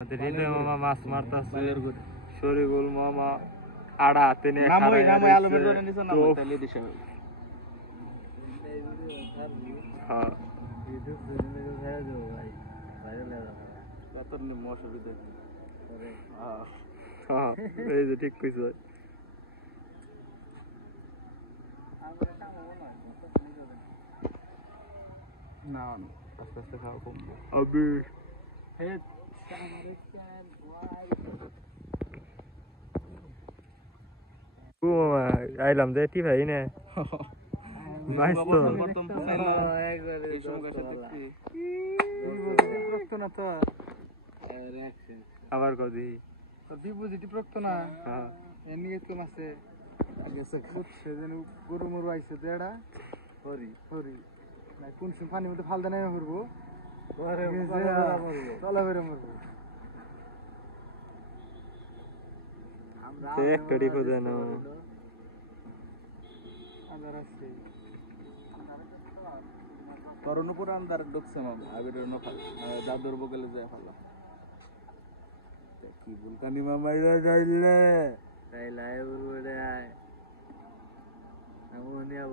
হৃদয় মামা মাছ মারতাছে, শরীফুল মামা আড়া হাতে নিয়ে ঠিক কইছ। না আস্তে আস্তে খাওয়া কমবে। আইলাম দেখি ভাই না আবার কদি বিপোজিটিভ রক্ত না এমনি কম আছে গরু মরু আইছে দেড়া হরি হরি কোন পানির মধ্যে ফালদা নাই করবো তলা করে মরবো একটা ডিপো দেন তোর উপর আন্দার ঢুকছে মামা আবির দাদুর বগলে যায় ভালো কি বুলকানি মামা যাইলে তাইলাই উড়ে আয় আমি নিয়ে